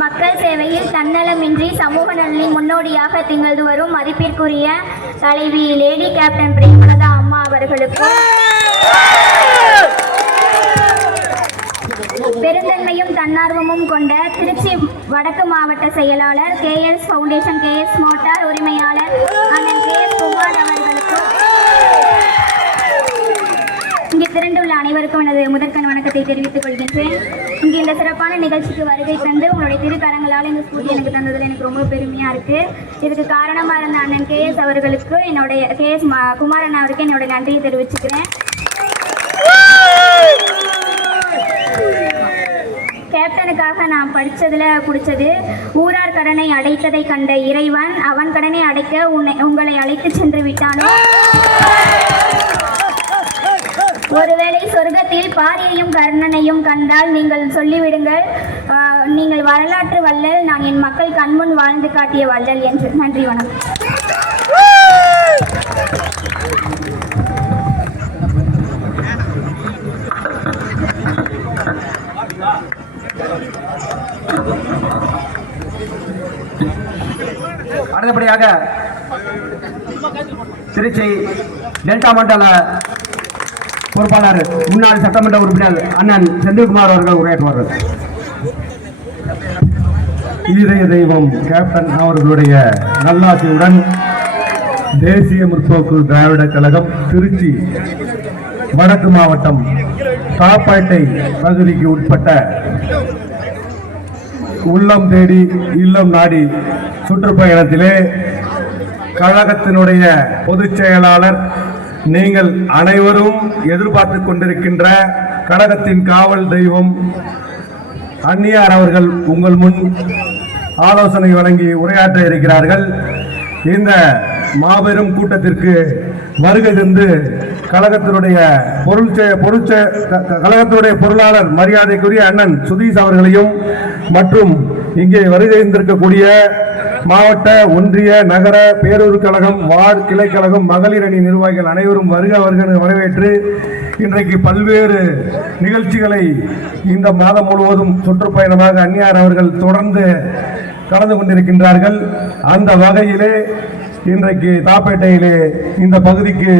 மக்கள் சேவையில் தன்னலமின்றி சமூக நலனின் முன்னோடியாக திகழ்ந்து வரும் மதிப்பிற்குரிய தலைவி லேடி கேப்டன் பிரேமலதா அம்மா அவர்களுக்கும் பெருந்தன்மையும் தன்னார்வமும் கொண்ட திருச்சி வடக்கு மாவட்ட செயலாளர் KS ஃபவுண்டேஷன் KS மோட்டார் உரிமையாளர் அண்ணன் KS குமார் அவர்களுக்கும் இங்கே திரண்டுள்ள அனைவருக்கும் எனது முதற்கண் வணக்கத்தை தெரிவித்துக் கொள்கின்றேன். இங்கே இந்த சிறப்பான நிகழ்ச்சிக்கு வருகை தந்து உங்களுடைய திருக்கரங்களால் இந்த ஸ்கூட்டி எனக்கு தந்ததில் எனக்கு ரொம்ப பெருமையாக இருக்குது. இதுக்கு காரணமாக இருந்த அண்ணன் KS அவர்களுக்கு என்னுடைய KS குமாரன் அவருக்கு என்னோட நன்றியை தெரிவிச்சுக்கிறேன். கேப்டனுக்காக நான் படித்ததில் பிடிச்சது, ஊரார் கடனை அடைத்ததை கண்ட இறைவன் அவன் கடனை அடைக்க உங்களை அழைத்து சென்று விட்டானோ, ஒருவேளை சொர்க்கத்தில் பாரியையும் கர்ணனையும் கண்டால் நீங்கள் சொல்லிவிடுங்கள், நீங்கள் வரலாற்று வள்ளல், நான் என் மக்கள் கண்முன் வாழ்ந்து காட்டிய வள்ளல் என்று. நன்றி, வணக்கம். அடுத்தபடியாக திருச்சி டெல்டா மண்டல பொறுப்பாளர் முன்னாள் சட்டமன்ற உறுப்பினர் அண்ணன் செந்தில்குமார் அவர்கள் உரையாற்றுவார்கள். ஈரைய தெய்வம் கேப்டன் அவர்களுடைய நல்லாட்சியுடன் தேசிய முற்போக்கு திராவிட கழகம் திருச்சி வடக்கு மாவட்டம் தாப்பேட்டை பகுதிக்கு உட்பட்ட உள்ளம் தேடி இல்லம் நாடி சுற்றுப்பயணத்திலே கழகத்தினுடைய பொதுச் செயலாளர், நீங்கள் அனைவரும் எதிர்பார்த்து கொண்டிருக்கின்ற கழகத்தின் காவல் தெய்வம் அந்நியார் அவர்கள் உங்கள் முன் ஆலோசனை வழங்கி உரையாற்ற இருக்கிறார்கள். இந்த மாபெரும் கூட்டத்திற்கு வருகை தந்து கழகத்தினுடைய கழகத்தினுடைய பொருளாளர் மரியாதைக்குரிய அண்ணன் சுதீஷ் அவர்களையும் மற்றும் இங்கே வருகை தந்திருக்கக்கூடிய மாவட்ட, ஒன்றிய, நகர, பேரூர் கழகம், வார்டு கிளை கழகம், மகளிர் அணி நிர்வாகிகள் அனைவரும் வரவேற்று இன்றைக்கு பல்வேறு நிகழ்ச்சிகளை இந்த மாதம் முழுவதும் சுற்றுப்பயணமாக அந்நியார் அவர்கள் தொடர்ந்து கலந்து கொண்டிருக்கின்றார்கள். அந்த வகையிலே இன்றைக்கு தாப்பேட்டையிலே இந்த பகுதிக்கு